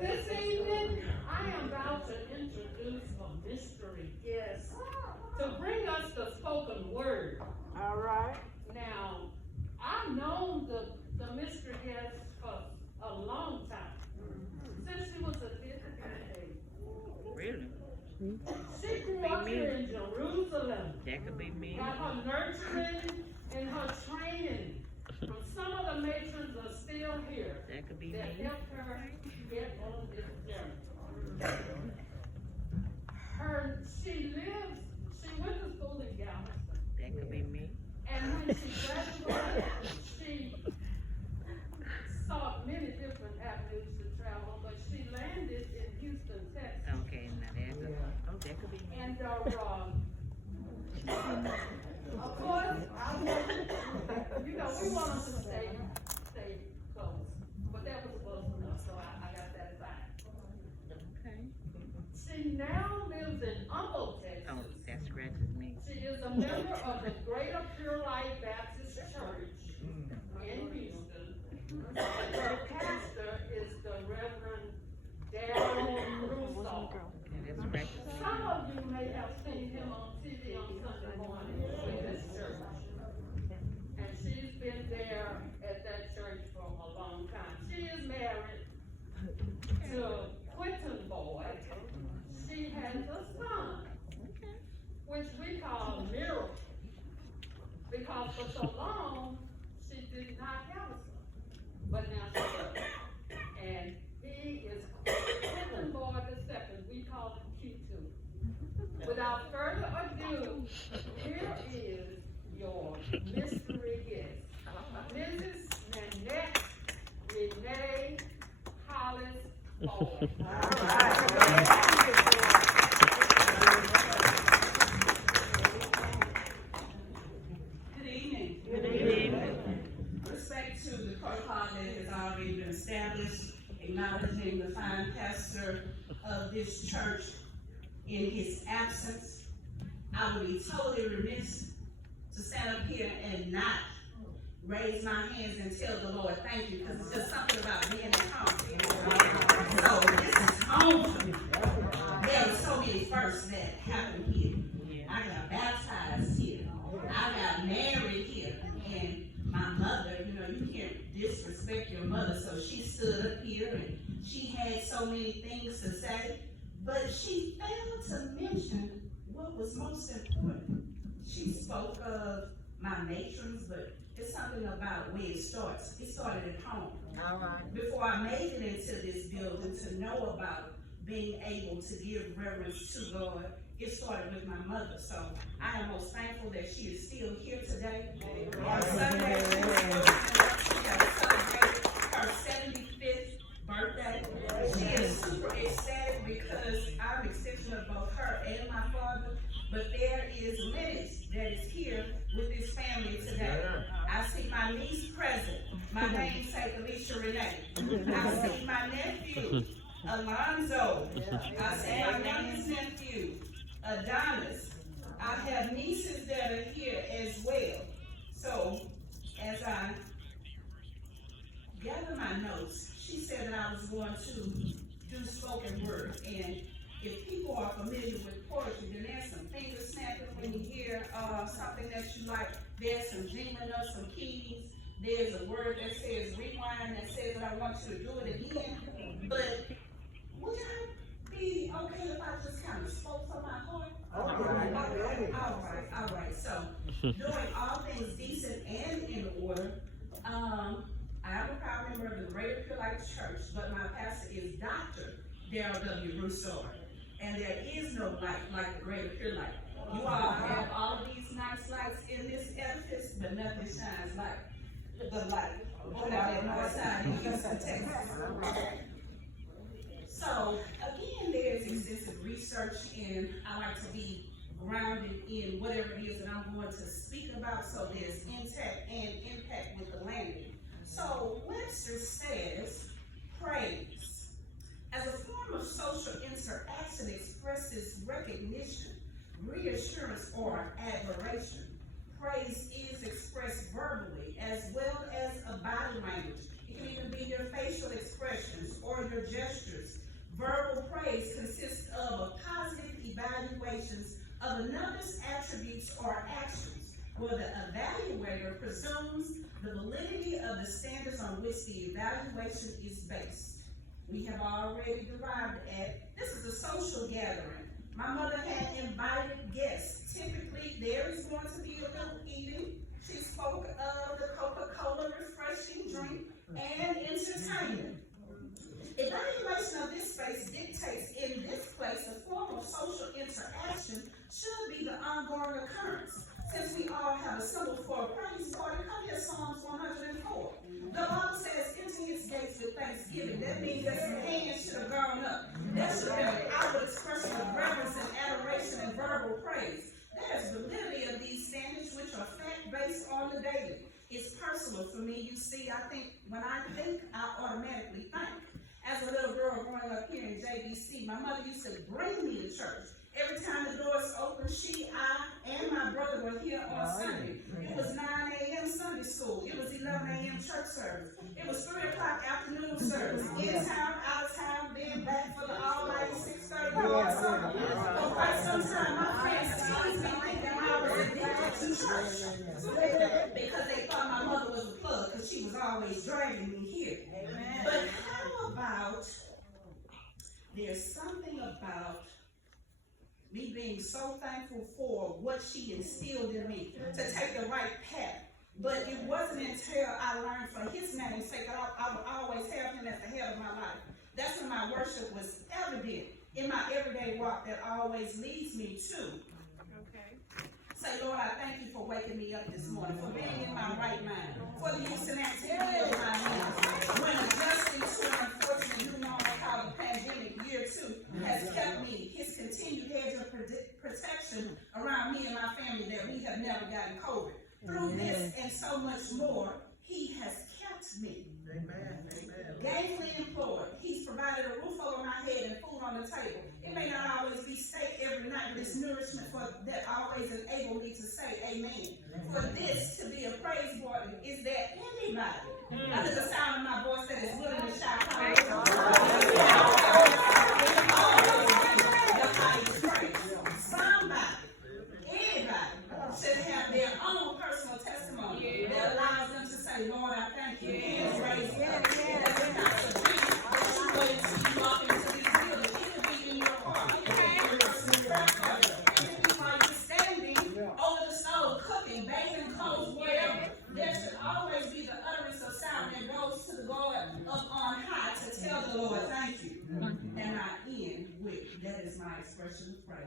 This evening, I am about to introduce a mystery guest to bring us the spoken word. All right. Now, I've known the mystery guest for a long time, since she was a little baby. Really? She grew up here in Jerusalem. That could be me. Got her nurturing and her training from some of the matrons are still here. That could be That me. helped her get on this journey. She went to school in Galveston. That could be me. And when she graduated, she sought many different avenues to travel, but she landed in Houston, Texas. Okay, now that could, oh, that could be me. And of course, we want them to stay close, but that was close enough, so I got that aside. Okay. She now lives in Humble, Oh, Texas. that scratches me. She is a member of the Greater Pure Life Baptist Church in Houston. Her pastor is the Reverend Darryl Russo. Okay, that scratches me. Some of you may have seen him on TV on Sunday morning in this church. And she's been there at that church for a long time. She is married to Quentin Boyd. She has a son, which we call Miracle, because for so long she did not have a son, but now she does. And he is Quentin Boyd II. We call him Q2. Without further ado, here is your mystery guest, Mrs. Nanette Renee Hollis Boyd. Good evening. Good evening. Respect to the protocol that has already been established, acknowledging the fine pastor of this church in his absence. I would be totally remiss to stand up here and not raise my hands and tell the Lord thank you, because it's just something about being at home. So this is home for me. There are so many firsts that happened here. I got baptized here. I got married here. And my mother, you can't disrespect your mother, so she stood up here and she had so many things to say, but she failed to mention what was most important. She spoke of my matrons, but it's something about where it starts. It started at home. All right. Before I made it into this building to know about being able to give reverence to God, it started with my mother. So I am most thankful that she is still here today. On Sunday, she has celebrated her 75th birthday. She is super ecstatic because I'm an extension of both her and my father. But there is lineage that is here with this family today. I see my niece present, my namesake Alicia Renee. I see my nephew, Alonzo. I see my youngest nephew, Adonis. I have nieces that are here as well. So, as I gather my notes, she said that I was going to do spoken word. And if people are familiar with poetry, then there's some finger snapping when you hear something that you like. There's some jingling of some keys. There's a word that says rewind that says that I want you to do it again. But would y'all be okay if I just kind of spoke from my heart? All right. So, doing all things decent and in order, I am a proud member of the Greater Pure Life Church, but my pastor is Dr. Darryl W. Rousseau. And there is no light like the Greater Pure Light. You all have all of these nice lights in this edifice, but nothing shines like the light put out at Northside in Houston, Texas. So, again, there's extensive research, and I like to be grounded in whatever it is that I'm going to speak about, so there's intact and impact with the landing. So, Webster says, praise. As a form of social interaction expresses recognition, reassurance, or admiration. Praise is expressed verbally as well as a body language. It can can even be your facial expressions or your gestures. Verbal praise consists of positive evaluations of another's attributes or actions, where the evaluator presumes the validity of the standards on which the evaluation is based. We have already derived at, this is a social gathering. My mother had invited guests. Typically, there is going to be a little eating. She spoke of the Coca-Cola refreshing drink and entertainment. Evaluation of this space dictates in this place a form of social interaction should be the ongoing occurrence. Since we all have a symbol for a praise party, come here, Psalms 104. The Bible says, enter his gates with thanksgiving. That means that some hands should have gone up. That should have been an outward expression of reverence and adoration and verbal praise. There's validity of these standards, which are fact-based on the daily. It's personal for me. You see, I think, when I think, I automatically think. As a little girl growing up here in JBC, my mother used to bring me to church. Every time the doors opened, I, and my brother were here on Sunday. It was 9 a.m. Sunday school. It was 11 a.m. church service. It was 3 o'clock afternoon service. In town, out of town, then back for the all-night 6:30 Lord's Supper. For quite some time, my friends teased me thinking I was addicted to church. Because they thought my mother was a plug, because she was always dragging me here. Amen. But how about, there's something about me being so thankful for what she instilled in me to take the right path. But it wasn't until I learned for his name's sake that I would always have him at the head of my life. That's when my worship was evident in my everyday walk that always leads me to. Say, Lord, I thank you for waking me up this morning, for being in my right mind, for the use and activity of my hands. When adjusting to an unfortunate new normal called the pandemic, year 2 has kept me, his continued hedge of protection around me and my family, that we have never gotten COVID. Through this and so much more, he has kept me. Amen. Gainfully employed. He's provided a roof over my head and food on the table. It may not always be steak every night, but it's nourishment that always enables me to say amen. For this to be a praise party, is there anybody under the sound of my voice that is willing to shout praise? The highest praise. Somebody, anybody, should have their own personal testimony that allows them to say, Lord, I thank you. Hands raised up. That's not the dream. That you go and see walking into these buildings. It could be in your car. It could be in your personal prayer. It could be while you're standing over the stove, cooking, baking clothes, wherever. There should always be the utterance of sound that goes to the Lord up on high to tell the Lord, thank you. And I end with, that is my expression of praise.